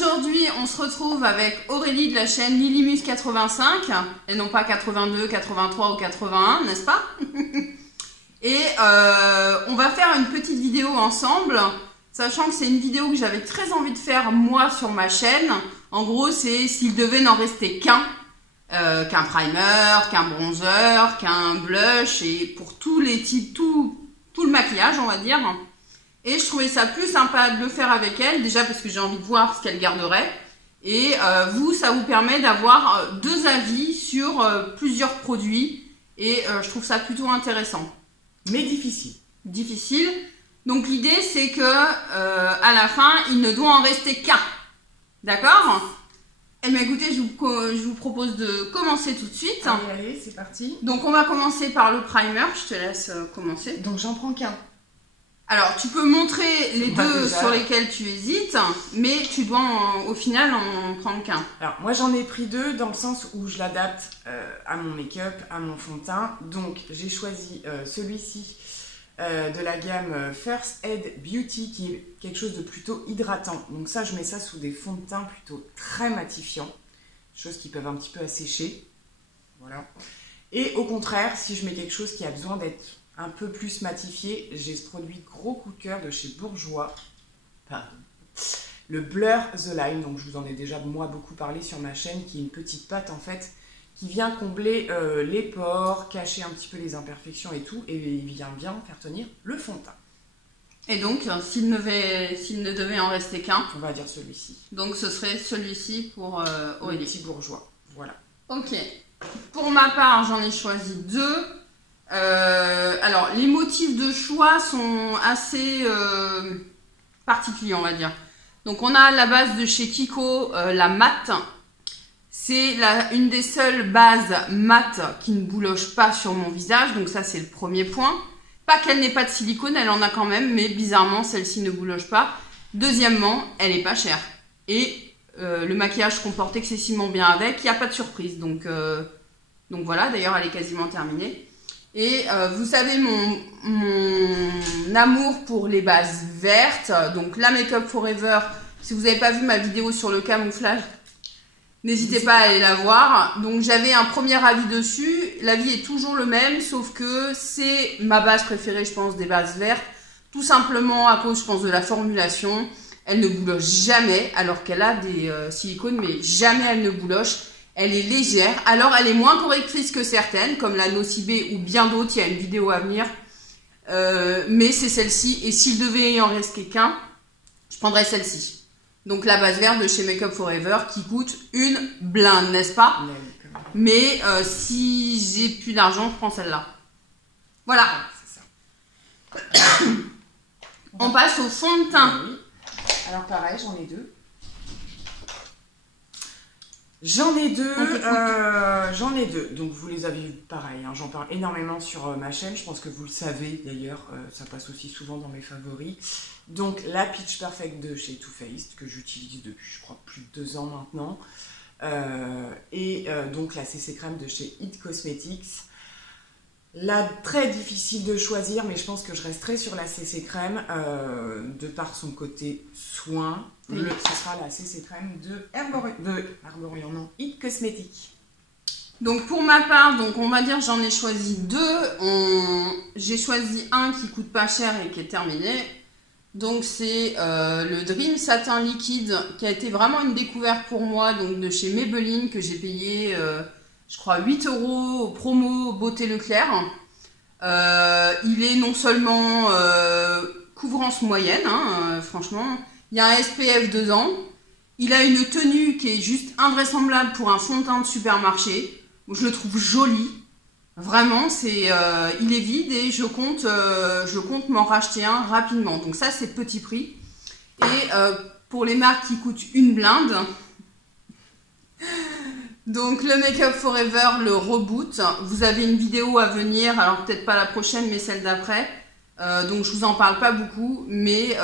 aujourd'hui, on se retrouve avec Aurélie de la chaîne Lilimus85, et non pas 82, 83 ou 81, n'est-ce pas? Et on va faire une petite vidéo ensemble, sachant que c'est une vidéo que j'avais très envie de faire moi sur ma chaîne. En gros, c'est s'il devait n'en rester qu'un primer, qu'un bronzer, qu'un blush, et pour tous les types, tout le maquillage, on va dire. Et je trouvais ça plus sympa de le faire avec elle, déjà parce que j'ai envie de voir ce qu'elle garderait. Et ça vous permet d'avoir deux avis sur plusieurs produits. Et je trouve ça plutôt intéressant. Mais difficile. Difficile. Donc l'idée, c'est que à la fin, il ne doit en rester qu'un. D'accord? Eh bien écoutez, je vous propose de commencer tout de suite. Allez, c'est parti. Donc on va commencer par le primer. Je te laisse commencer. Donc j'en prends qu'un. Alors, tu peux montrer les deux sur lesquels tu hésites, mais tu dois au final en prendre qu'un. Alors, moi j'en ai pris deux dans le sens où je l'adapte à mon make-up, à mon fond de teint. Donc, j'ai choisi celui-ci de la gamme First Aid Beauty, qui est quelque chose de plutôt hydratant. Donc ça, je mets ça sous des fonds de teint plutôt très matifiants, choses qui peuvent un petit peu assécher. Voilà. Et au contraire, si je mets quelque chose qui a besoin d'être un peu plus matifié, j'ai ce produit gros coup de cœur de chez Bourjois, le Blur The Line. Donc je vous en ai déjà moi beaucoup parlé sur ma chaîne, qui est une petite pâte en fait qui vient combler les pores, cacher un petit peu les imperfections et tout, et il vient bien faire tenir le fond de teint. Et donc s'il ne devait en rester qu'un, on va dire celui-ci. Donc ce serait celui-ci pour Aurélie. Le petit Bourjois, voilà. Ok. Pour ma part, j'en ai choisi deux. Alors, les motifs de choix sont assez particuliers, on va dire. Donc, on a la base de chez Kiko, la mat. C'est une des seules bases mat qui ne bouloche pas sur mon visage. Donc, ça, c'est le premier point. Pas qu'elle n'ait pas de silicone, elle en a quand même, mais bizarrement, celle-ci ne bouloche pas. Deuxièmement, elle n'est pas chère. Et le maquillage se comporte excessivement bien avec. Il n'y a pas de surprise. Donc voilà, d'ailleurs, elle est quasiment terminée. Et vous savez mon amour pour les bases vertes, donc la Make Up Forever. Si vous n'avez pas vu ma vidéo sur le camouflage, n'hésitez pas à aller la voir. Donc j'avais un premier avis dessus, l'avis est toujours le même, sauf que c'est ma base préférée, je pense, des bases vertes. Tout simplement à cause, je pense, de la formulation. Elle ne bouloche jamais, alors qu'elle a des silicones, mais jamais elle ne bouloche. Elle est légère, alors elle est moins correctrice que certaines, comme la Nocibé ou bien d'autres, il y a une vidéo à venir. Mais c'est celle-ci, et s'il devait y en rester qu'un, je prendrais celle-ci. Donc la base verte de chez Make Up Forever, qui coûte une blinde, n'est-ce pas? Mais si j'ai plus d'argent, je prends celle-là. Voilà. C'est ça. On passe au fond de teint. Oui. Alors pareil, j'en ai deux. J'en ai deux, donc vous les avez vus pareil, hein, j'en parle énormément sur ma chaîne, je pense que vous le savez d'ailleurs, ça passe aussi souvent dans mes favoris. Donc la Pitch Perfect de chez Too Faced, que j'utilise depuis je crois plus de 2 ans maintenant, donc la CC Crème de chez It Cosmetics. Là, très difficile de choisir, mais je pense que je resterai sur la CC Crème, de par son côté soin. Ce sera la CC Crème de It Cosmetics. Donc pour ma part, on va dire j'en ai choisi deux. J'ai choisi un qui coûte pas cher et qui est terminé. Donc c'est le Dream Satin Liquide, qui a été vraiment une découverte pour moi, donc de chez Maybelline, que j'ai payé je crois 8 € promo Beauté Leclerc. Il est non seulement couvrance moyenne, hein, franchement, il y a un SPF dedans, il a une tenue qui est juste invraisemblable pour un fond de teint de supermarché. Je le trouve joli, vraiment, il est vide et je compte m'en racheter un rapidement. Donc ça, c'est petit prix. Et pour les marques qui coûtent une blinde, donc le Make Up Forever, le Reboot, vous avez une vidéo à venir, alors peut-être pas la prochaine, mais celle d'après. Donc je vous en parle pas beaucoup, mais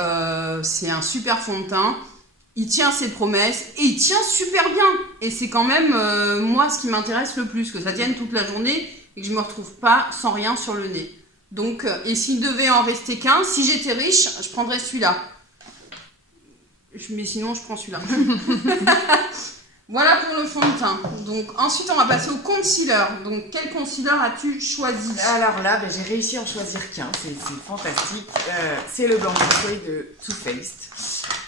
c'est un super fond de teint. Il tient ses promesses et il tient super bien. Et c'est quand même moi ce qui m'intéresse le plus, que ça tienne toute la journée et que je me retrouve pas sans rien sur le nez. Donc, et s'il devait en rester qu'un, si j'étais riche, je prendrais celui-là. Mais sinon, je prends celui-là. Voilà pour le fond de teint. Donc ensuite, on va passer au concealer. Donc quel concealer as-tu choisi? Alors là, j'ai réussi à en choisir qu'un. C'est fantastique. C'est le Blanc Feuille de Too Faced.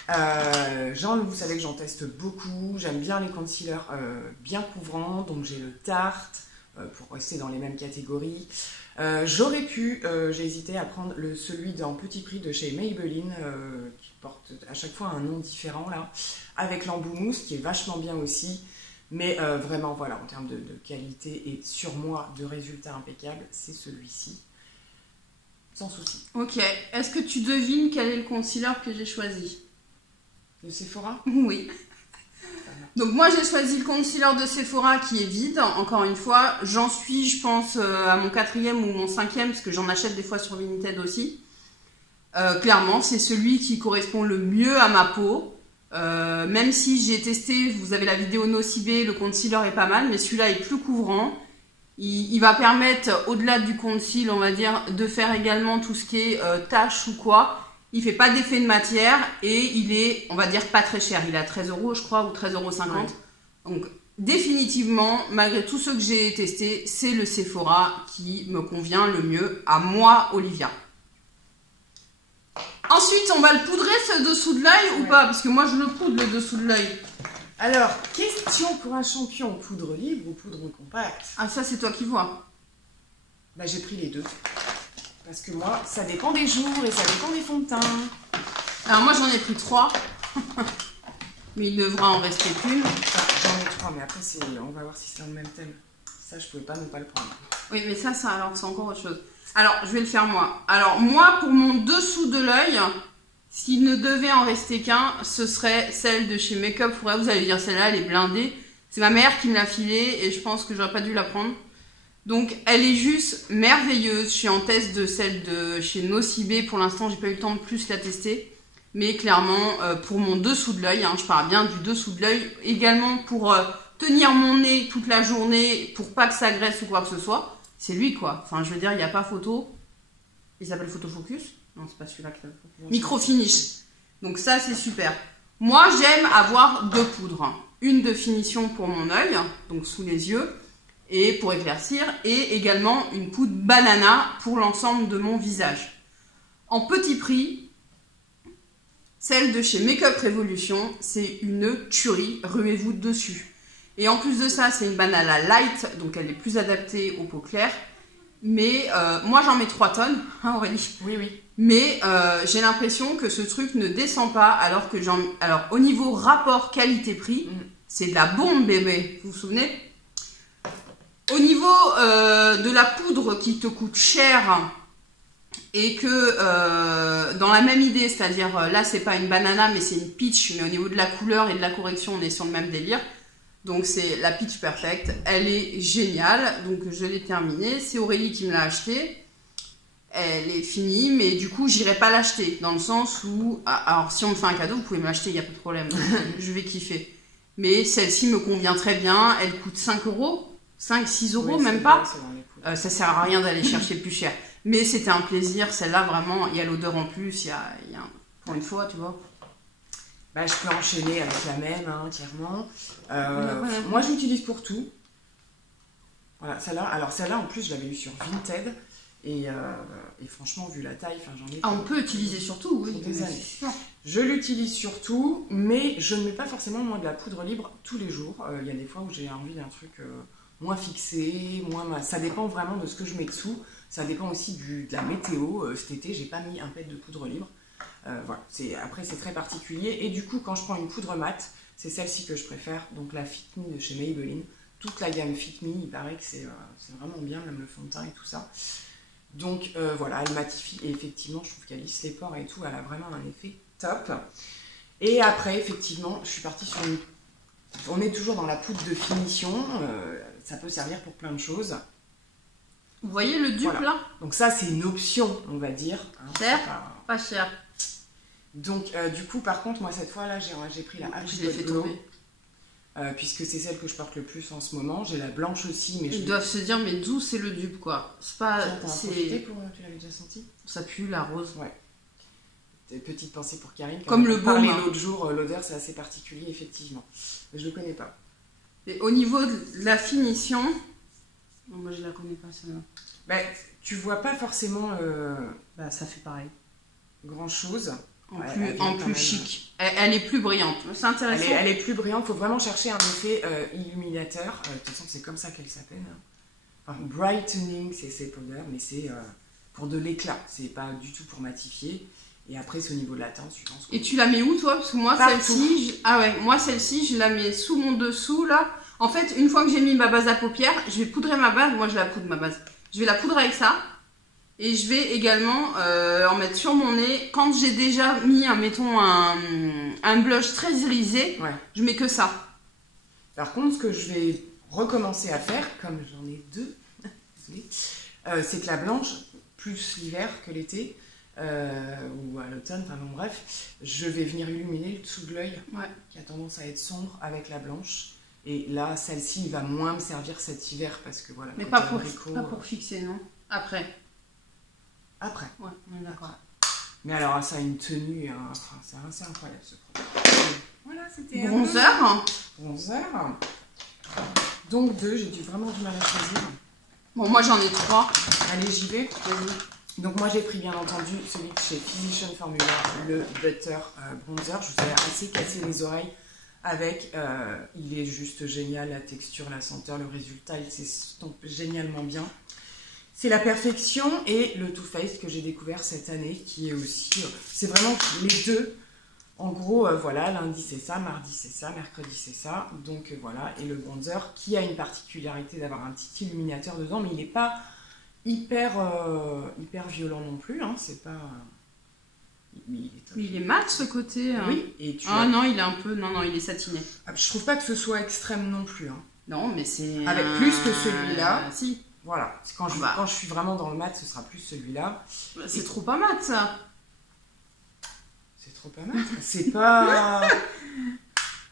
Vous savez que j'en teste beaucoup. J'aime bien les concealers bien couvrants. Donc j'ai le Tarte pour rester dans les mêmes catégories. J'aurais pu, j'ai hésité à prendre celui d'un petit prix de chez Maybelline qui porte à chaque fois un nom différent là, avec l'embout mousse qui est vachement bien aussi, mais vraiment voilà, en termes de qualité et sur moi de résultats impeccables, c'est celui-ci, sans souci. Ok, est-ce que tu devines quel est le concealer que j'ai choisi? De Sephora? Oui. Donc moi j'ai choisi le concealer de Sephora qui est vide, encore une fois, j'en suis je pense à mon 4e ou mon 5e parce que j'en achète des fois sur Vinted aussi. Clairement c'est celui qui correspond le mieux à ma peau, même si j'ai testé, vous avez la vidéo Nocibé, le concealer est pas mal mais celui-là est plus couvrant. Il va permettre au-delà du conceal on va dire de faire également tout ce qui est taches ou quoi. Il fait pas d'effet de matière et il est, on va dire, pas très cher. Il est à 13 € je crois, ou 13,50 €. Ouais. Donc, définitivement, malgré tous ceux que j'ai testés, c'est le Sephora qui me convient le mieux, à moi, Olivia. Ensuite, on va le poudrer, ce dessous de l'œil ou pas? Parce que moi, je le poudre, le dessous de l'œil. Alors, question pour un champion, poudre libre ou poudre compacte? Ah, ça, c'est toi qui vois. J'ai pris les deux. Parce que moi, ça dépend des jours et ça dépend des fonds de teint. Alors moi, j'en ai pris 3. Mais il devra en rester qu'une. J'en ai 3, mais après, on va voir si c'est dans le même thème. Ça, je pouvais pas ne pas le prendre. Oui, mais ça alors, c'est encore autre chose. Alors, je vais le faire moi. Alors, moi, pour mon dessous de l'œil, s'il ne devait en rester qu'un, ce serait celle de chez Make Up For Elle. Vous allez dire, celle-là, elle est blindée. C'est ma mère qui me l'a filée et je pense que j'aurais pas dû la prendre. Donc elle est juste merveilleuse. Je suis en test de celle de chez Nocibé. Pour l'instant, j'ai pas eu le temps de plus la tester. Mais clairement, pour mon dessous de l'œil, je parle bien du dessous de l'œil, également pour tenir mon nez toute la journée, pour pas que ça graisse ou quoi que ce soit, c'est lui quoi. Enfin, je veux dire, il n'y a pas photo. Il s'appelle Photo Focus. Non, c'est pas celui-là qui s'appelle. Micro Finish. Donc ça, c'est super. Moi, j'aime avoir 2 poudres. Une de finition pour mon œil, donc sous les yeux, et pour éclaircir, et également une poudre banana pour l'ensemble de mon visage. En petit prix, celle de chez Make Up Revolution, c'est une tuerie, ruez-vous dessus. Et en plus de ça, c'est une banana light, donc elle est plus adaptée aux peaux claires. Mais moi j'en mets 3 tonnes, hein Aurélie? Oui, oui. Mais j'ai l'impression que ce truc ne descend pas, alors que alors au niveau rapport qualité-prix, c'est de la bombe bébé, vous vous souvenez? Au niveau de la poudre qui te coûte cher et que dans la même idée, c'est-à-dire là c'est pas une banana mais c'est une peach, mais au niveau de la couleur et de la correction on est sur le même délire. Donc c'est la Peach Perfect, elle est géniale, donc je l'ai terminée, c'est Aurélie qui me l'a achetée, elle est finie, mais du coup j'irai pas l'acheter, dans le sens où, alors si on me fait un cadeau, vous pouvez me l'acheter, il n'y a pas de problème, je vais kiffer. Mais celle-ci me convient très bien, elle coûte 5 €, 5-6 €, oui, même pas, ça sert à rien d'aller chercher le plus cher. Mais c'était un plaisir, celle-là vraiment, il y a l'odeur en plus, il y a pour une fois, tu vois. Je peux enchaîner avec la même, clairement. Moi, je l'utilise pour tout. Voilà, celle-là. Alors, celle-là, en plus, je l'avais eu sur Vinted. Et franchement, vu la taille, j'en ai... on peut utiliser sur tout, oui. Des années. Je l'utilise sur tout, mais je ne mets pas forcément, moi, de la poudre libre tous les jours. Il y a des fois où j'ai envie d'un truc moins fixé, ça dépend vraiment de ce que je mets dessous. Ça dépend aussi de la météo. Cet été, j'ai pas mis un pet de poudre libre. Voilà, après c'est très particulier et du coup quand je prends une poudre mat, c'est celle-ci que je préfère, donc la Fit Me de chez Maybelline. Toute la gamme Fit Me, il paraît que c'est vraiment bien, même le fond de teint et tout ça. Donc voilà, elle matifie et effectivement je trouve qu'elle lisse les pores et tout, elle a vraiment un effet top. Et après effectivement je suis partie sur une... On est toujours dans la poudre de finition, ça peut servir pour plein de choses. Vous voyez le dupe là? Donc ça c'est une option on va dire. Cher? Pas cher. Donc du coup par contre moi cette fois là j'ai pris la H2 Glow puisque c'est celle que je porte le plus en ce moment. J'ai la blanche aussi mais ils doivent se dire mais d'où c'est le dupe quoi. C'est pas... Tu l'avais déjà senti? Ça pue la rose. Ouais. petite pensée pour Karine. Comme le baume. On parlait baume. l'autre jour, l'odeur c'est assez particulier, effectivement. Mais je le connais pas. Et au niveau de la finition, non, moi je la connais pas celle-là. Bah, tu vois pas forcément Bah ça fait pareil. grand chose. En Ouais, plus chic. Elle est plus brillante. C'est intéressant. Elle est plus brillante, faut vraiment chercher un effet illuminateur. De toute façon, c'est comme ça qu'elle s'appelle. Hein. Enfin, brightening, c'est powder, mais c'est pour de l'éclat. C'est pas du tout pour matifier. Et après, c'est au niveau de la teinte, je pense. Et tu la mets où toi? Parce que moi, Partout. celle-ci, moi celle-ci, je la mets sous mon dessous là. En fait, une fois que j'ai mis ma base à paupières, je vais poudrer ma base. Moi, je la poudre ma base. Je vais la poudrer avec ça. Et je vais également en mettre sur mon nez. Quand j'ai déjà mis, mettons, un blush très irisé, Ouais. je mets que ça. Par contre, ce que je vais recommencer à faire, comme j'en ai deux, désolée, c'est que la blanche, plus l'hiver que l'été, ou à l'automne, enfin bon bref, je vais venir illuminer le dessous de l'œil, Ouais. qui a tendance à être sombre avec la blanche. Et là, celle-ci va moins me servir cet hiver parce que voilà. Mais côté pas pour, abricot, pas pour fixer, non? Après. Après. Ouais, on est d'accord. Mais alors, ça a une tenue, hein, enfin, c'est assez incroyable ce produit. Voilà, c'était Bronzer. Bronzer. Donc deux, j'ai vraiment du mal à choisir. Bon, moi j'en ai 3. Allez, j'y vais. Donc moi j'ai pris bien entendu celui de chez Physician Formula, le Butter Bronzer. Je vous ai assez cassé les oreilles avec. Il est juste génial, la texture, la senteur, le résultat, il s'estompe génialement bien. C'est la perfection et le Too Faced que j'ai découvert cette année qui est aussi... c'est vraiment les deux. En gros, voilà, lundi c'est ça, mardi c'est ça, mercredi c'est ça. Donc voilà, et le bronzer qui a une particularité d'avoir un petit illuminateur dedans, mais il n'est pas hyper violent non plus. Hein, c'est pas... il est top. Il est mat ce côté. Hein. Oui, et tu Ah as- non, il est un peu. Non, il est satiné. Je trouve pas que ce soit extrême non plus. Hein. Non, mais c'est. Avec plus que celui-là. Si. Voilà, quand je suis vraiment dans le mat, ce sera plus celui-là. C'est trop pas mat ça. C'est trop pas mal. C'est pas...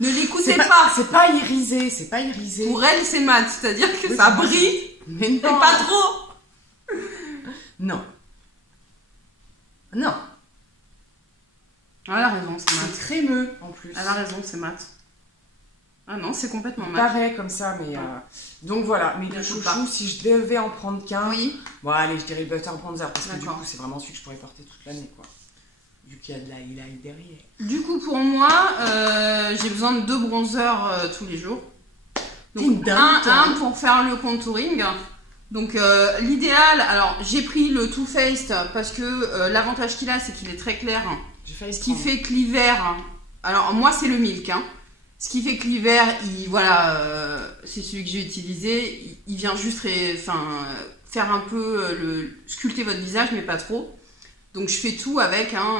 Ne l'écoutez pas. C'est pas irisé, c'est pas irisé. Pour elle, c'est mat. C'est-à-dire que Oui, ça pour moi, brille, Mais mais non. pas trop. Non. Non. Elle a raison, c'est C'est mat. crémeux en plus. Elle a raison, c'est mat. Ah non, c'est complètement Il mat. paraît comme ça, mais... Donc voilà, mes deux Je chouchous, pas. si je devais en prendre qu'un... Oui. Bon, allez, je dirais le Butter Bronzer, parce que du D'accord. coup, c'est vraiment celui que je pourrais porter toute l'année, quoi. Vu qu'il y a de la highlight derrière. Du coup, pour moi, j'ai besoin de 2 bronzers tous les jours. T'es une Donc, dingue, toi. un pour faire le contouring. Donc, l'idéal, alors j'ai pris le Too Faced parce que l'avantage qu'il a, c'est qu'il est très clair. J'ai failli Ce qui fait que l'hiver, alors moi c'est le milk, hein. Ce qui fait que l'hiver, c'est celui que j'ai utilisé, il vient juste faire un peu sculpter votre visage, mais pas trop. Donc je fais tout avec, hein,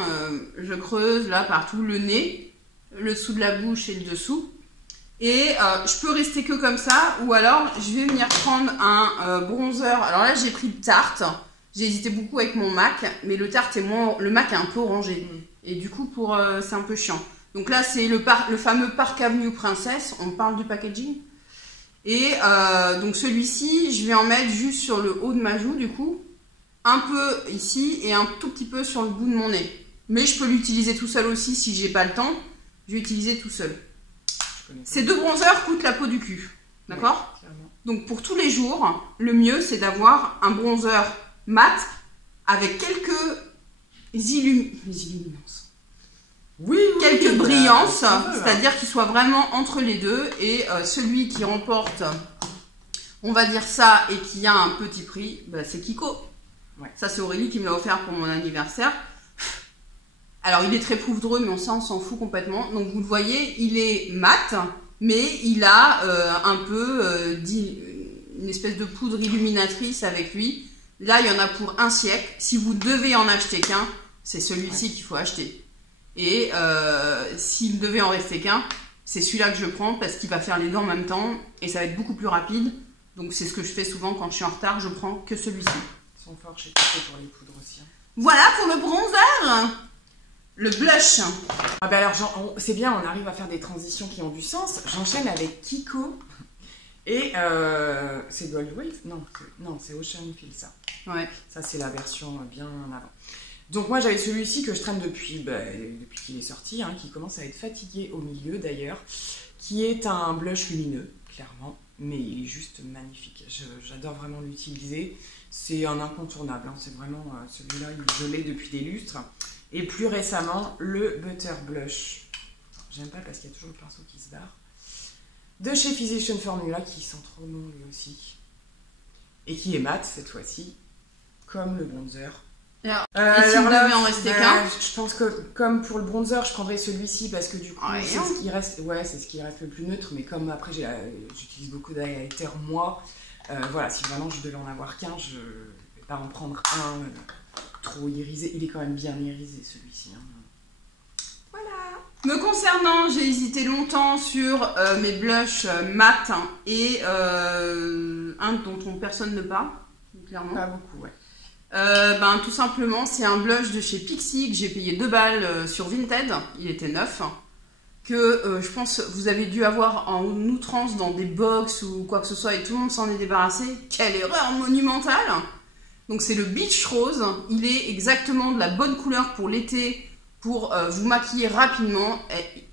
je creuse là partout, le nez, le dessous de la bouche et le dessous. Et je peux rester que comme ça, ou alors je vais venir prendre un bronzer. Alors là j'ai pris le Tarte, j'ai hésité beaucoup avec mon MAC, mais le MAC est un peu orangé. Et du coup c'est un peu chiant. Donc là c'est le fameux Park Avenue Princess, on parle du packaging. Et donc celui-ci, je vais en mettre juste sur le haut de ma joue du coup. Un peu ici et un tout petit peu sur le bout de mon nez. Mais je peux l'utiliser tout seul aussi si j'ai pas le temps. Je vais utiliser tout seul. Ces 2 bronzers coûtent la peau du cul. D'accord ? Ouais, clairement. Donc pour tous les jours, le mieux c'est d'avoir un bronzer mat avec quelques illuminances. Oui, Quelques bah, brillances, si on veut, hein. c'est-à-dire qu'il soit vraiment entre les deux. Et celui qui remporte, on va dire ça, et qui a un petit prix, bah, c'est Kiko. Ouais. Ça c'est Aurélie qui me l'a offert pour mon anniversaire. Alors il est très poudreux, mais on s'en fout complètement. Donc vous le voyez, il est mat, mais il a un peu une espèce de poudre illuminatrice avec lui. Là, il y en a pour un siècle. Si vous devez en acheter qu'un, c'est celui-ci qu'il faut acheter. Et s'il devait en rester qu'un, c'est celui-là que je prends parce qu'il va faire les deux en même temps et ça va être beaucoup plus rapide. Donc c'est ce que je fais souvent quand je suis en retard, je prends que celui-ci. Ils sont forts chez Kiko pour les poudres aussi. Hein. Voilà pour le bronzer. Le blush. Ah ben alors, c'est bien, on arrive à faire des transitions qui ont du sens. J'enchaîne avec Kiko. Et c'est Gold Wave? Non, c'est Ocean Feel ça. Ouais. Ça, c'est la version bien en avant. Donc moi j'avais celui-ci que je traîne depuis qu'il est sorti, hein, qui commence à être fatigué au milieu d'ailleurs, qui est un blush lumineux, clairement, mais il est juste magnifique. J'adore vraiment l'utiliser. C'est un incontournable, hein. C'est vraiment celui-là, je l'ai depuis des lustres. Et plus récemment, le Butter Blush. J'aime pas parce qu'il y a toujours le pinceau qui se barre. De chez Physician Formula, qui sent trop bon lui aussi. Et qui est mat cette fois-ci, comme le bronzer. Et s'il devait en rester qu'un? Je pense que comme pour le bronzer, je prendrais celui-ci parce que du coup, Ouais, c'est ce qui reste. Ouais, c'est ce qui reste le plus neutre. Mais comme après, j'utilise beaucoup d'highlighter moi, voilà, si vraiment je devais en avoir qu'un, je vais pas en prendre un trop irisé. Il est quand même bien irisé celui-ci. Hein. Voilà. Me concernant, j'ai hésité longtemps sur mes blushs mat et un dont personne ne parle, clairement. Pas beaucoup, ouais. Tout simplement, c'est un blush de chez Pixi que j'ai payé 2 balles sur Vinted, il était neuf, que je pense vous avez dû avoir en outrance dans des box ou quoi que ce soit et tout le monde s'en est débarrassé. Quelle erreur monumentale! Donc c'est le Beach Rose, il est exactement de la bonne couleur pour l'été, pour vous maquiller rapidement,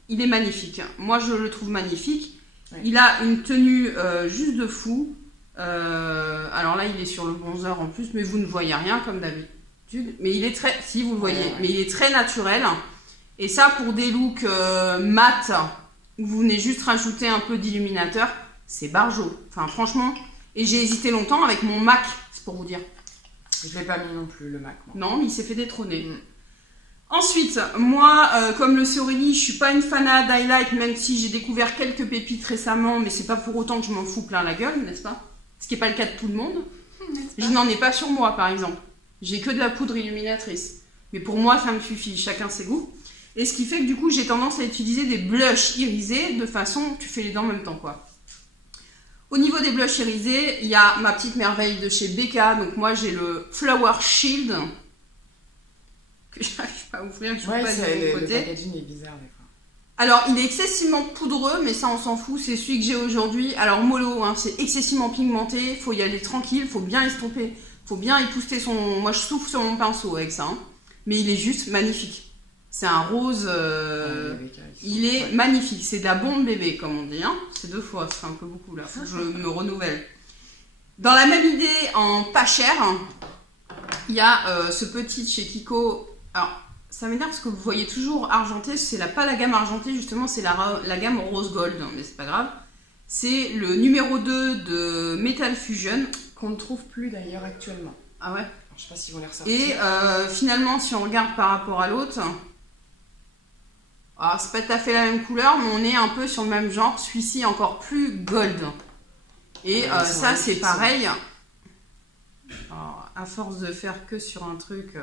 il est magnifique. Moi je le trouve magnifique, ouais. Il a une tenue juste de fou. Alors là il est sur le bronzer en plus, mais vous ne voyez rien comme d'habitude, mais il est très, si vous le voyez, ouais. Mais il est très naturel, et ça pour des looks mat où vous venez juste rajouter un peu d'illuminateur, c'est barjo, enfin franchement. Et j'ai hésité longtemps avec mon MAC, c'est pour vous dire. Je l'ai pas mis non plus le MAC, moi. Non, mais il s'est fait détrôner. Ensuite, moi, comme le sait Aurélie, je suis pas une fanat d'highlight, même si j'ai découvert quelques pépites récemment, mais c'est pas pour autant que je m'en fous plein la gueule, n'est-ce pas? Ce qui n'est pas le cas de tout le monde. Je n'en ai pas sur moi, par exemple. J'ai que de la poudre illuminatrice. Mais pour moi, ça me suffit. Chacun ses goûts. Et ce qui fait que du coup, j'ai tendance à utiliser des blushs irisés de façon, tu fais les dents en même temps, quoi. Au niveau des blushs irisés, il y a ma petite merveille de chez Becca. Donc moi, j'ai le Flower Shield que j'arrive pas à ouvrir. Je ouais, pas le packaging est bizarre des fois. Alors, il est excessivement poudreux, mais ça, on s'en fout. C'est celui que j'ai aujourd'hui. Alors, mollo, hein, c'est excessivement pigmenté. Il faut y aller tranquille. Il faut bien estomper. Il faut bien épousseter son... Moi, je souffle sur mon pinceau avec ça. Hein. Mais il est juste magnifique. C'est un rose... il est magnifique. C'est de la bombe bébé, comme on dit. Hein. C'est 2 fois. C'est un peu beaucoup, là. Faut que je me renouvelle. Dans la même idée, en pas cher, il y a ce petit chez Kiko... Alors... Ça m'énerve parce que vous voyez toujours argenté, c'est pas la gamme argentée, justement, c'est la gamme rose gold, mais c'est pas grave. C'est le numéro 2 de Metal Fusion. Qu'on ne trouve plus d'ailleurs actuellement. Ah ouais? Alors, je sais pas s'ils vont les ressortir. Et finalement, si on regarde par rapport à l'autre, c'est pas tout à fait la même couleur, mais on est un peu sur le même genre. Celui-ci est encore plus gold. Et ça, c'est pareil. Alors, à force de faire que sur un truc...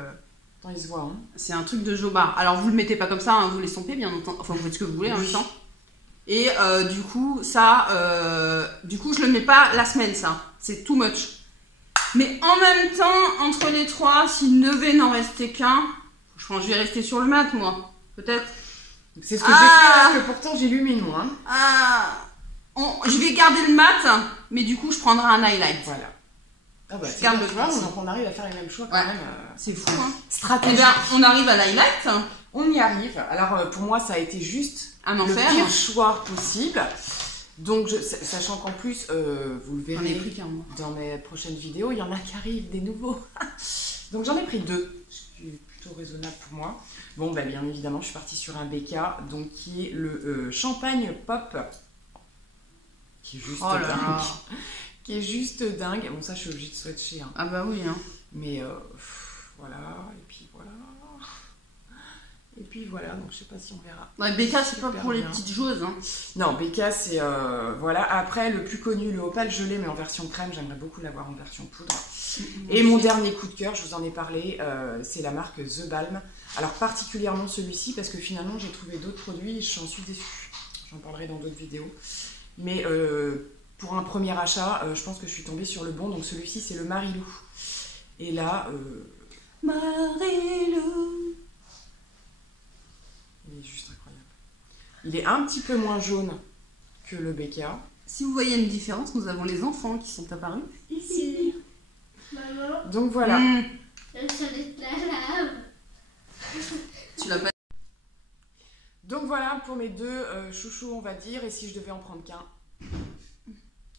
il se voit, hein. C'est un truc de jobard. Alors vous le mettez pas comme ça, hein, vous l'estompez bien entendu. Enfin vous faites ce que vous voulez en même temps. Et du coup ça, je le mets pas la semaine ça. C'est too much. Mais en même temps, entre les trois, s'il ne devait n'en rester qu'un, je pense que je vais rester sur le mat moi. Peut-être. C'est ce que j'ai fait parce que pourtant j'illumine moi. Je vais garder le mat, mais du coup je prendrai un highlight. Voilà. Ah bah, garde le choix, donc on arrive à faire les mêmes choix quand même. C'est fou, hein. Stratégie. Eh bien, on arrive à l'highlight. On y arrive. Alors, pour moi, ça a été juste un enfer. Le pire choix possible. Donc, sachant qu'en plus, vous le verrez dans mes prochaines vidéos, il y en a qui arrivent, des nouveaux. Donc, j'en ai pris 2, ce qui est plutôt raisonnable pour moi. Bon, bah, bien évidemment, je suis partie sur un Becca, donc qui est le Champagne Pop. Qui est juste dingue. Qui est juste dingue. Bon, ça, je suis obligée de swatcher. Hein. Ah bah oui. Hein. Mais voilà, et puis voilà. Et puis voilà, donc je sais pas si on verra. Ouais, Becca, c'est pas pour les petites joueuses. Hein. Non, Becca, c'est... voilà. Après, le plus connu, le Opal, je l'ai, mais en version crème. J'aimerais beaucoup l'avoir en version poudre. Et mon dernier coup de cœur, je vous en ai parlé, c'est la marque The Balm. Alors, particulièrement celui-ci, parce que finalement, j'ai trouvé d'autres produits et j'en suis déçue. J'en parlerai dans d'autres vidéos. Mais... pour un premier achat, je pense que je suis tombée sur le bon. Donc celui-ci, c'est le Marilou. Et là... Marilou. Il est juste incroyable. Il est un petit peu moins jaune que le Becca. Si vous voyez une différence, nous avons les enfants qui sont apparus ici. Maman. Donc voilà. Le soleil de la lave. Tu l'as pas. Donc voilà pour mes deux chouchous, on va dire. Et si je devais en prendre qu'un,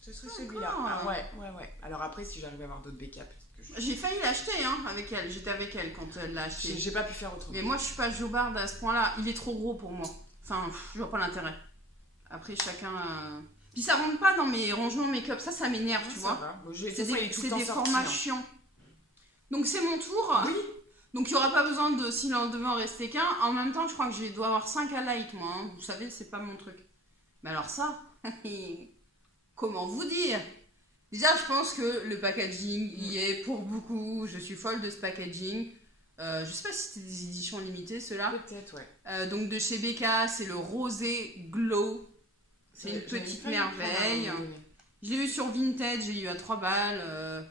ce serait celui-là. Ah, ouais. Alors après, si j'arrive à avoir d'autres backups. J'ai failli l'acheter avec elle. J'étais avec elle quand elle l'a acheté. J'ai pas pu faire autrement. Mais moi, je suis pas jobarde à ce point-là. Il est trop gros pour moi. Enfin, je vois pas l'intérêt. Après, chacun. Puis ça rentre pas dans mes rangements make-up. Ça m'énerve, tu vois. C'est des formats chiants. Donc c'est mon tour. Oui. Donc il n'y aura pas besoin de, s'il en devait en rester qu'un. En même temps, je crois que je dois avoir 5 highlights, moi. Hein. Vous savez, c'est pas mon truc. Mais alors ça, comment vous dire? Déjà, je pense que le packaging y est pour beaucoup. Je suis folle de ce packaging. Je sais pas si c'était des éditions limitées, ceux-là. Peut-être, ouais. Donc de chez Becca, c'est le Rosé Glow. C'est une petite merveille. Je l'ai eu sur Vinted, j'ai eu à 3 balles.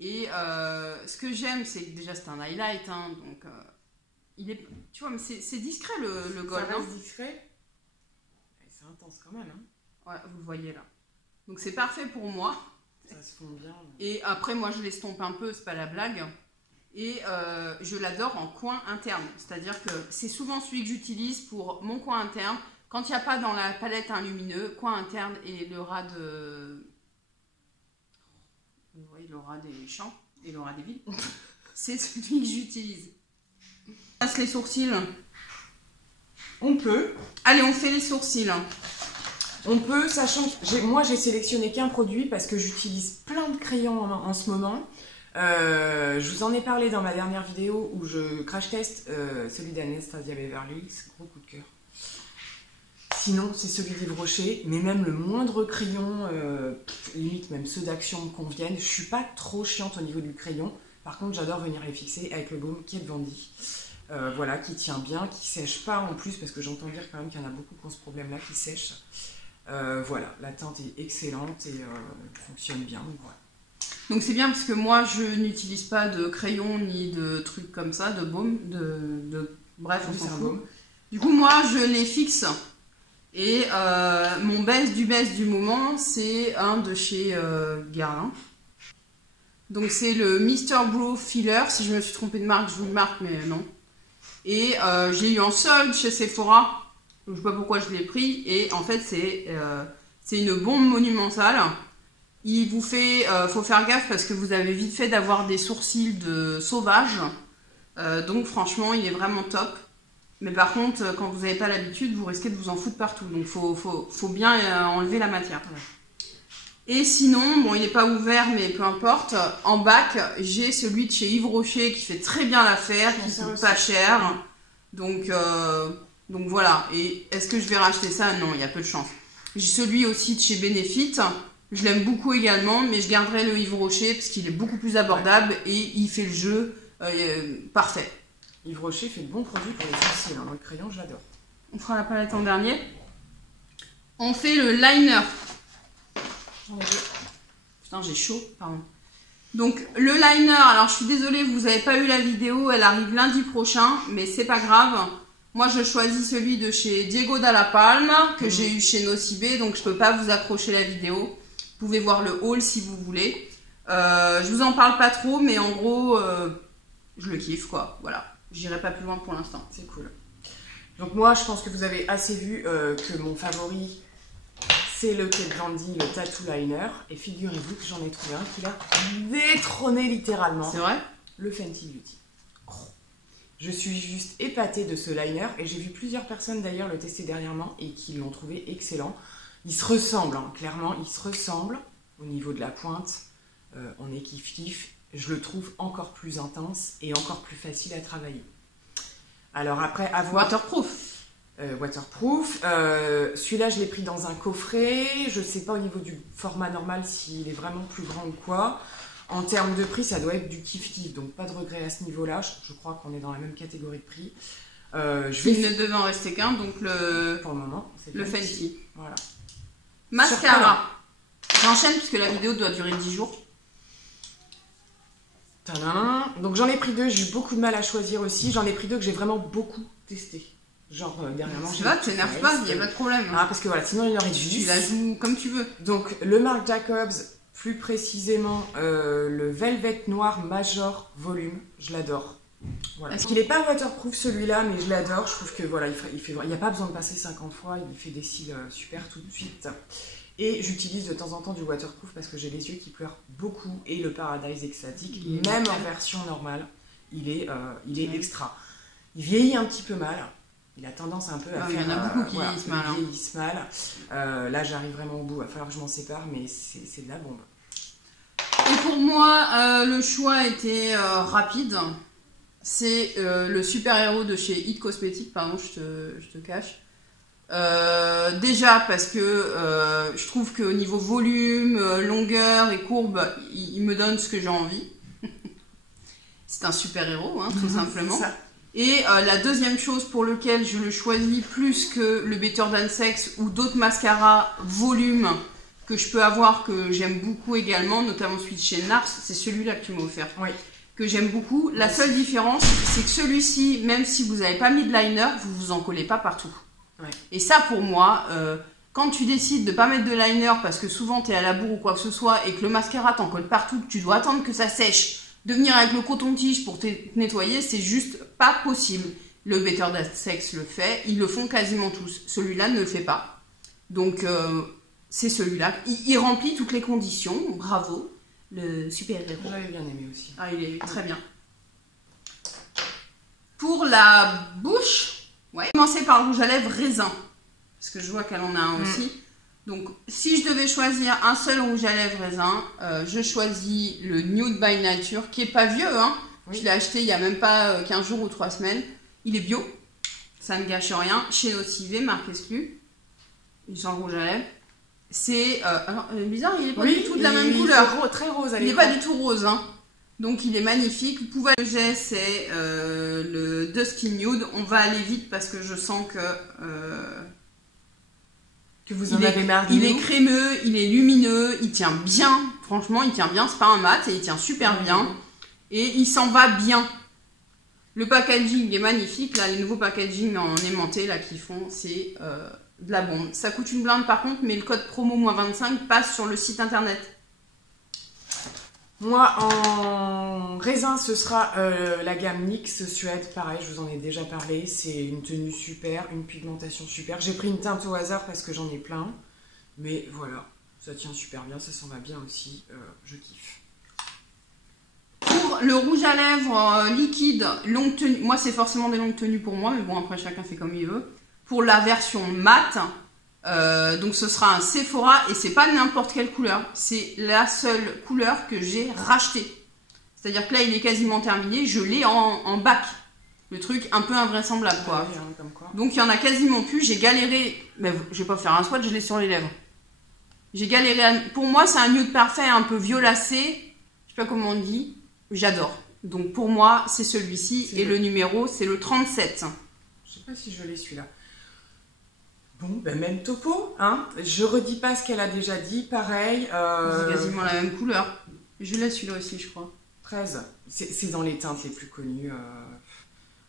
Et ce que j'aime, c'est que déjà c'est un highlight. Hein, donc il est, tu vois, mais c'est discret le gold. Ça reste discret. C'est intense quand même. Hein. Ouais, vous le voyez là. Donc c'est parfait pour moi. Ça se fond bien. Et après, moi je l'estompe un peu, c'est pas la blague. Et je l'adore en coin interne. C'est-à-dire que c'est souvent celui que j'utilise pour mon coin interne. Quand il n'y a pas dans la palette un lumineux, coin interne et le ras de... Vous voyez, le ras des champs et le ras des villes. C'est celui que j'utilise. On passe les sourcils. On peut. Allez, on fait les sourcils. On peut, sachant que moi j'ai sélectionné qu'un produit parce que j'utilise plein de crayons en ce moment. Je vous en ai parlé dans ma dernière vidéo où je crash test celui d'Anastasia Beverly Hills, gros coup de cœur. Sinon c'est celui d'Yves Rocher, mais même le moindre crayon, limite même ceux d'Action me conviennent. Je suis pas trop chiante au niveau du crayon, par contre j'adore venir les fixer avec le baume Kat Von D. Voilà, qui tient bien, qui sèche pas en plus, parce que j'entends dire quand même qu'il y en a beaucoup qui ont ce problème là, qui sèche. Voilà, la teinte est excellente et fonctionne bien, donc voilà. Donc c'est bien parce que moi je n'utilise pas de crayon ni de trucs comme ça, de baume, bref, on s'en fout. Du coup moi je les fixe et mon best du moment c'est un de chez Guerlain. Donc c'est le Mr. Brow Filler, si je me suis trompée de marque je vous le marque mais non. Et je l'ai eu en solde chez Sephora. Je ne sais pas pourquoi je l'ai pris. Et en fait, c'est une bombe monumentale. Il vous fait... faut faire gaffe parce que vous avez vite fait d'avoir des sourcils de sauvage. Donc franchement, il est vraiment top. Mais par contre, quand vous n'avez pas l'habitude, vous risquez de vous en foutre partout. Donc faut bien enlever la matière. Et sinon, bon, il n'est pas ouvert, mais peu importe. En bac, j'ai celui de chez Yves Rocher qui fait très bien l'affaire, qui coûte pas cher. Donc voilà, et est-ce que je vais racheter ça? Non, il y a peu de chance. J'ai celui aussi de chez Benefit, je l'aime beaucoup également, mais je garderai le Yves Rocher parce qu'il est beaucoup plus abordable et il fait le jeu parfait. Yves Rocher fait de bons produits pour les sourcils, hein. Moi, le crayon, je l'adore. On fera la palette en dernier. On fait le liner. Putain, j'ai chaud, pardon. Donc le liner, alors je suis désolée, vous n'avez pas eu la vidéo, elle arrive lundi prochain, mais c'est pas grave. Moi, je choisis celui de chez Diego Dalla Palma, que j'ai eu chez Nocibé, donc je peux pas vous accrocher la vidéo. Vous pouvez voir le haul si vous voulez. Je vous en parle pas trop, mais en gros, je le kiffe, quoi. Voilà, j'irai pas plus loin pour l'instant. C'est cool. Donc moi, je pense que vous avez assez vu que mon favori, c'est le Kat Von D, le Tattoo Liner. Et figurez-vous que j'en ai trouvé un qui l'a détrôné littéralement. C'est vrai? Le Fenty Beauty. Je suis juste épatée de ce liner et j'ai vu plusieurs personnes d'ailleurs le tester dernièrement et qui l'ont trouvé excellent. Il se ressemble, hein, clairement, il se ressemble au niveau de la pointe. On est kiff-kiff. Je le trouve encore plus intense et encore plus facile à travailler. Alors après, avoir... Waterproof. Waterproof. Celui-là, je l'ai pris dans un coffret. Je ne sais pas au niveau du format normal s'il est vraiment plus grand ou quoi. En termes de prix, ça doit être du kiff-kiff, donc pas de regret à ce niveau-là. Je crois qu'on est dans la même catégorie de prix. Il ne devait en rester qu'un, donc pour le moment, c'est le Fenty. Voilà. Mascara. J'enchaîne puisque la vidéo doit durer 10 jours. Tadam. Donc j'en ai pris deux, j'ai eu beaucoup de mal à choisir aussi. J'en ai pris deux que j'ai vraiment beaucoup testé. Genre dernièrement. Tu vas, t'énerve pas, il n'y a pas de problème. Ah, parce que voilà, sinon il y en aurait 10. Tu la joues comme tu veux. Donc le Marc Jacobs. Plus précisément, le Velvet Noir Major Volume, je l'adore. Voilà. Parce qu'il n'est pas waterproof celui-là, mais je l'adore. Je trouve que voilà, il n'y a pas besoin de passer 50 fois, il fait des cils super tout de suite. Et j'utilise de temps en temps du waterproof parce que j'ai les yeux qui pleurent beaucoup. Et le Paradise Extatic, même en version normale, il est extra. Il vieillit un petit peu mal. Il a tendance un peu à faire... Il y en a beaucoup qui vieillissent mal. Vieillissent mal. Là, j'arrive vraiment au bout. Il va falloir que je m'en sépare, mais c'est de la bombe. Et pour moi, le choix était rapide. C'est le super-héros de chez It Cosmetics. Pardon, je te cache. Déjà parce que je trouve qu'au niveau volume, longueur et courbe, il me donne ce que j'ai envie. C'est un super-héros, hein, tout simplement. Et la deuxième chose pour laquelle je le choisis plus que le Better Than Sex ou d'autres mascaras volume que je peux avoir, que j'aime beaucoup également, notamment celui de chez Nars, c'est celui-là que tu m'as offert. Oui. Que j'aime beaucoup. La seule différence, c'est que celui-ci, même si vous n'avez pas mis de liner, vous vous en collez pas partout. Ouais. Et ça, pour moi, quand tu décides de pas mettre de liner parce que souvent tu es à la bourre ou quoi que ce soit et que le mascara t'en colle partout, que tu dois attendre que ça sèche, de venir avec le coton-tige pour te nettoyer, c'est juste pas possible. Le Better Than Sex le fait, ils le font quasiment tous. Celui-là ne le fait pas. Donc, c'est celui-là. Il remplit toutes les conditions. Bravo, le super-héros. J'avais bien aimé aussi. Ah, il est très bien. Pour la bouche, ouais, commencer par le rouge à lèvres raisin. Parce que je vois qu'elle en a un aussi. Donc, si je devais choisir un seul rouge à lèvres raisin, je choisis le Nude by Nature, qui est pas vieux, hein. Oui. Je l'ai acheté il n'y a même pas 15 jours ou 3 semaines. Il est bio, ça ne gâche rien. Chez Nocivé, marque exclue. Il sent le rouge à lèvres. C'est bizarre, il n'est pas du tout de la même couleur. Très rose. Il n'est pas du tout rose, hein. Donc il est magnifique. Vous pouvez le jet, c'est le Dusky Nude. On va aller vite parce que je sens que vous en avez marre. Il est crémeux, il est lumineux, il tient bien. Franchement, il tient bien. C'est pas un mat et il tient super bien. Et il s'en va bien. Le packaging est magnifique. Là, les nouveaux packaging en aimanté là qu'ils font, c'est de la bombe. Ça coûte une blinde par contre, mais le code promo -25 passe sur le site internet. Moi, en raisin, ce sera la gamme NYX Suède. Pareil, je vous en ai déjà parlé. C'est une tenue super, une pigmentation super. J'ai pris une teinte au hasard parce que j'en ai plein. Mais voilà, ça tient super bien, ça s'en va bien aussi. Je kiffe. Pour le rouge à lèvres liquide, longue tenue. Moi, c'est forcément des longues tenues pour moi, mais bon, après, chacun fait comme il veut. Pour la version mat, donc ce sera un Sephora et c'est pas n'importe quelle couleur, c'est la seule couleur que j'ai rachetée. C'est-à-dire que là il est quasiment terminé, je l'ai en bac. Le truc un peu invraisemblable quoi. Oui, hein, comme quoi. Donc il y en a quasiment plus, j'ai galéré, mais je vais pas faire un swatch, je l'ai sur les lèvres. J'ai galéré, pour moi c'est un nude parfait un peu violacé, je sais pas comment on dit, j'adore. Donc pour moi c'est celui-ci et le numéro c'est le 37. Je sais pas si je l'ai celui-là. Bon, ben même topo, hein. Je redis pas ce qu'elle a déjà dit, pareil. C'est quasiment la même couleur. Je l'ai celui-là aussi, je crois. 13. C'est dans les teintes les plus connues.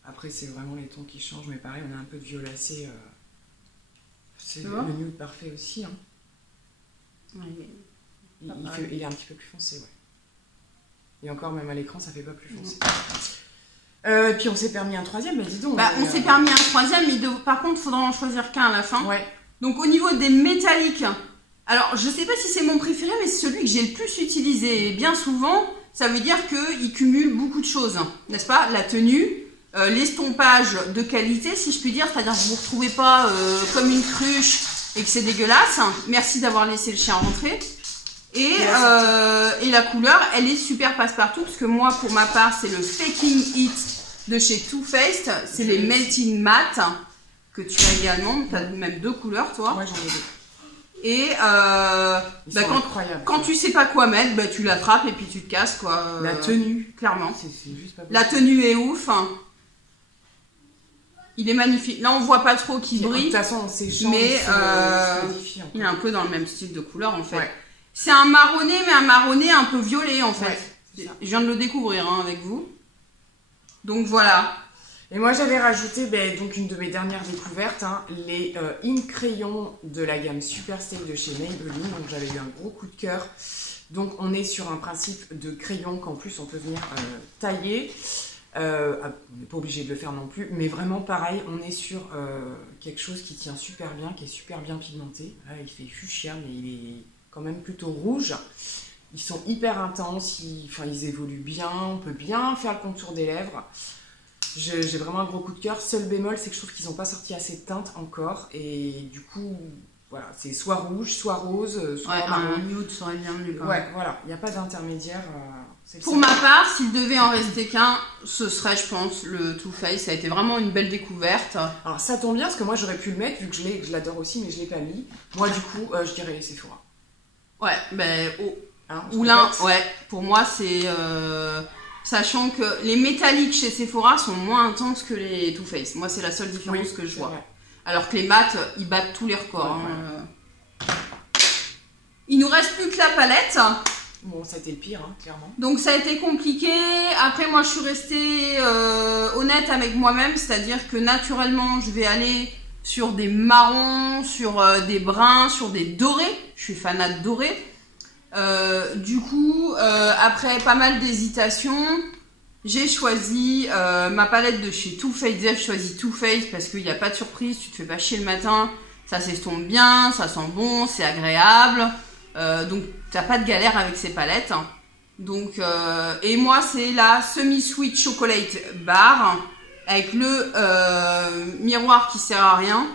Après, c'est vraiment les tons qui changent, mais pareil, on a un peu de violacé. C'est le nude parfait aussi. Hein. Ouais, il est un petit peu plus foncé, ouais. Et encore, même à l'écran, ça fait pas plus foncé. Puis on s'est permis un troisième, mais dis donc. Bah, on s'est permis un troisième, mais par contre, il faudra en choisir qu'un à la fin. Ouais. Donc au niveau des métalliques, alors je sais pas si c'est mon préféré, mais c'est celui que j'ai le plus utilisé. Et bien souvent, ça veut dire qu'il cumule beaucoup de choses, n'est-ce pas? La tenue, l'estompage de qualité, si je puis dire, c'est-à-dire que vous ne vous retrouvez pas comme une cruche et que c'est dégueulasse. Merci d'avoir laissé le chien rentrer. Et la couleur, elle est super passe-partout, parce que moi, pour ma part, c'est le Faking It de chez Too Faced. C'est les Melting Matte, que tu as également. Tu as même 2 couleurs, toi. Ouais, j'en ai 2. Et quand tu sais pas quoi mettre, bah, tu l'attrapes et puis tu te casses, quoi. La tenue. Clairement. C'est juste pas possible. La tenue est ouf. Il est magnifique. Là, on voit pas trop qu'il brille. De toute façon, on s'échange. Mais il est un peu dans le même style de couleur, en fait. Ouais. C'est un marronné, mais un marronné un peu violet, en fait. Ouais, je viens de le découvrir avec vous. Donc, voilà. Et moi, j'avais rajouté donc une de mes dernières découvertes, les ink crayons de la gamme Super Stay de chez Maybelline. Donc, j'avais eu un gros coup de cœur. Donc, on est sur un principe de crayon qu'en plus, on peut venir tailler. On n'est pas obligé de le faire non plus, mais vraiment pareil, on est sur quelque chose qui tient super bien, qui est super bien pigmenté. Là, il fait fuchsia, mais il est quand même plutôt rouge. Ils sont hyper intenses, ils évoluent bien, on peut bien faire le contour des lèvres. J'ai vraiment un gros coup de cœur. Seul bémol, c'est que je trouve qu'ils n'ont pas sorti assez de teintes encore, et du coup, voilà, c'est soit rouge, soit rose, soit marron. Un nude serait bien mieux. Ouais, voilà, il n'y a pas d'intermédiaire. Pour ma part, s'il devait en rester qu'un, ce serait, je pense, le Too Faced. Ça a été vraiment une belle découverte. Alors ça tombe bien, parce que moi j'aurais pu le mettre, vu que je l'adore aussi, mais je ne l'ai pas mis. Moi, du coup, je dirais les Sephora. Ouais, ben, Hein, ou l'un, ouais, pour moi, c'est... sachant que les métalliques chez Sephora sont moins intenses que les Too Faced. Moi, c'est la seule différence que je vois. Vrai. Alors que les mats, ils battent tous les records. Ouais. Il nous reste plus que la palette. Bon, ça a été le pire, hein, clairement. Donc ça a été compliqué. Après, moi, je suis restée honnête avec moi-même. C'est-à-dire que naturellement, je vais aller sur des marrons, sur des bruns, sur des dorés. Je suis fanat dorés. Du coup, après pas mal d'hésitations, j'ai choisi ma palette de chez Too Faced. J'ai choisi Too Faced parce qu'il n'y a pas de surprise, tu te fais pas chier le matin, ça s'estompe bien, ça sent bon, c'est agréable. Donc t'as pas de galère avec ces palettes. Donc, et moi c'est la semi-sweet chocolate bar avec le miroir qui sert à rien.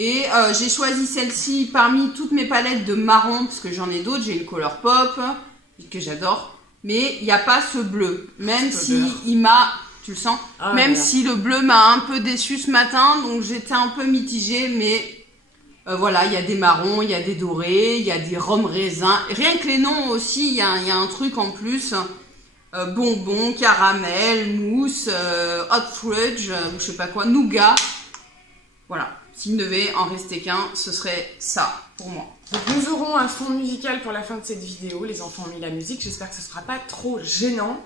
Et j'ai choisi celle-ci parmi toutes mes palettes de marron, parce que j'en ai d'autres. J'ai une Color Pop, que j'adore. Mais il n'y a pas ce bleu. Même si il m'a... Tu le sens? Même si le bleu m'a un peu déçu ce matin. Donc j'étais un peu mitigée. Mais voilà, il y a des marrons, il y a des dorés, il y a des rhum raisins. Rien que les noms aussi, il y a un truc en plus. Bonbons, caramel, mousse, hot fudge, ou je sais pas quoi, nougat. Voilà. S'il ne devait en rester qu'un, ce serait ça pour moi. Donc nous aurons un fond musical pour la fin de cette vidéo. Les enfants ont mis la musique. J'espère que ce ne sera pas trop gênant.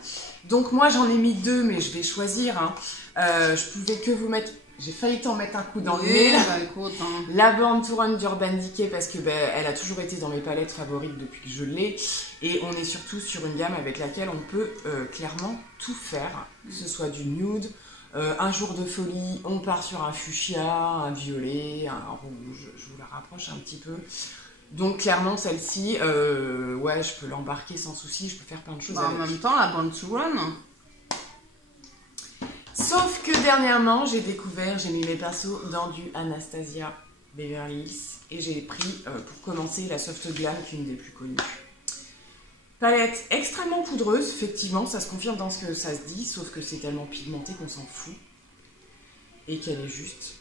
Donc moi j'en ai mis deux, mais je vais choisir. Hein. Je pouvais que vous mettre... J'ai failli t'en mettre un coup dans le nez. Bah, écoute, hein. La Born to Run d'Urban Decay, parce que elle a toujours été dans mes palettes favorites depuis que je l'ai. Et on est surtout sur une gamme avec laquelle on peut clairement tout faire. Que ce soit du nude... un jour de folie, on part sur un fuchsia, un violet, un rouge, je vous la rapproche un petit peu. Donc clairement celle-ci, ouais, je peux l'embarquer sans souci, je peux faire plein de choses avec. En même temps, la Born to Run. Sauf que dernièrement, j'ai mis mes pinceaux dans du Anastasia Beverly Hills et j'ai pris, pour commencer, la Soft Glam, qui est une des plus connues. Palette extrêmement poudreuse, effectivement, ça se confirme dans ce que ça se dit, sauf que c'est tellement pigmenté qu'on s'en fout. Et qu'elle est juste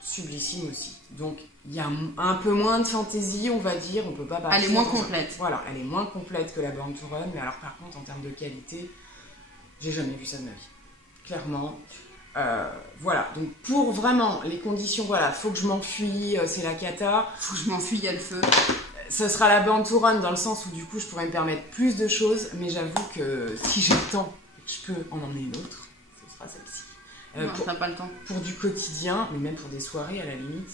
sublissime aussi. Donc, il y a un peu moins de fantaisie, on va dire, on peut pas partir. Elle est moins complète. Voilà, elle est moins complète que la Born to Run, mais alors par contre, en termes de qualité, j'ai jamais vu ça de ma vie. Clairement. Voilà, donc pour vraiment les conditions, voilà, faut que je m'enfuis, c'est la cata. Faut que je m'enfuis, il y a le feu. Ce sera la Born to Run dans le sens où du coup je pourrais me permettre plus de choses, mais j'avoue que si j'ai le temps et que je peux en emmener une autre, ce sera celle-ci. Non, t'as pas le temps. Pour du quotidien, mais même pour des soirées à la limite,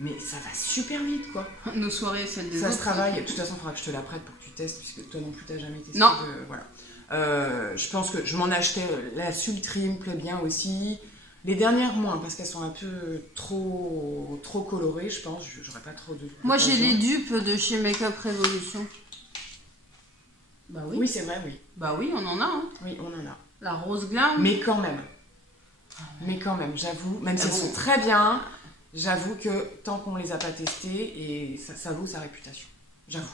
mais ça va super vite quoi. Nos soirées, celles des ça autres. Ça se travaille, de toute façon il faudra que je te la prête pour que tu testes, puisque toi non plus t'as jamais testé. Non. Voilà. Je pense que je m'en achetais, la Sultry me plaît bien aussi. Les dernières moins, parce qu'elles sont un peu trop colorées, je pense. J'aurais pas trop de... Moi, j'ai les dupes de chez Makeup Revolution. Bah oui. Oui, c'est vrai, oui. Bah oui, on en a. Hein. Oui, on en a. La Rose Glam. Mais quand même. Mais quand même, j'avoue, même si elles sont très bien, j'avoue que tant qu'on les a pas testées, et ça vaut sa réputation. J'avoue.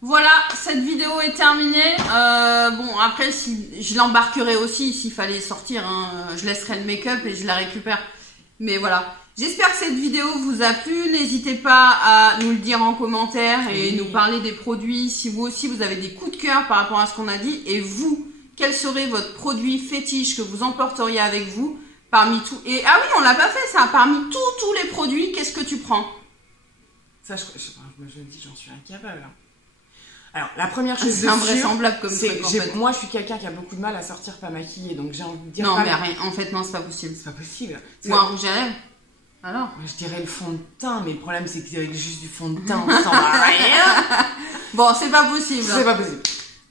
Voilà, cette vidéo est terminée. Bon, après, si, je l'embarquerai aussi s'il fallait sortir. Hein. Je laisserai le make-up et je la récupère. Mais voilà. J'espère que cette vidéo vous a plu. N'hésitez pas à nous le dire en commentaire et nous parler des produits. Si vous aussi, vous avez des coups de cœur par rapport à ce qu'on a dit. Et vous, quel serait votre produit fétiche que vous emporteriez avec vous parmi tout... Et ah oui, on l'a pas fait ça. Parmi tous les produits, qu'est-ce que tu prends? Ça, je me dis, j'en suis incapable. Hein. Alors, la première chose c'est invraisemblable comme truc, en fait. Moi, je suis quelqu'un qui a beaucoup de mal à sortir pas maquillée, donc j'ai envie de dire... Non, mais rien. En fait, non, c'est pas possible. C'est pas possible. Ou un rouge à lèvres. Alors je dirais le fond de teint, mais le problème, c'est qu'avec juste du fond de teint, on sent rien. Bon, c'est pas possible. C'est pas possible.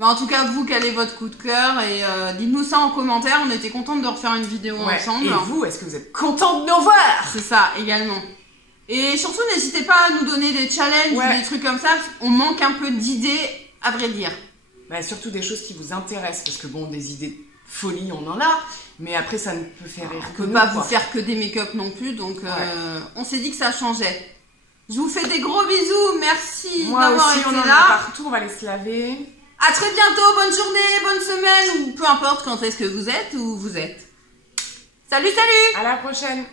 Mais en tout cas, vous, quel est votre coup de cœur? Et dites-nous ça en commentaire. On était contente de refaire une vidéo ensemble. Et vous, est-ce que vous êtes contents de nous voir? C'est ça, également. Et surtout, n'hésitez pas à nous donner des challenges ou des trucs comme ça. On manque un peu d'idées, à vrai dire. Surtout des choses qui vous intéressent. Parce que bon, des idées folie, on en a. Mais après, ça ne peut faire rire que nous. On peut pas vous faire que des make-up non plus. Donc, on s'est dit que ça changeait. Je vous fais des gros bisous. Merci d'avoir été là. Partout, on va aller se laver. À très bientôt. Bonne journée, bonne semaine. Ou peu importe quand est-ce que vous êtes ou vous êtes. Salut, salut! À la prochaine!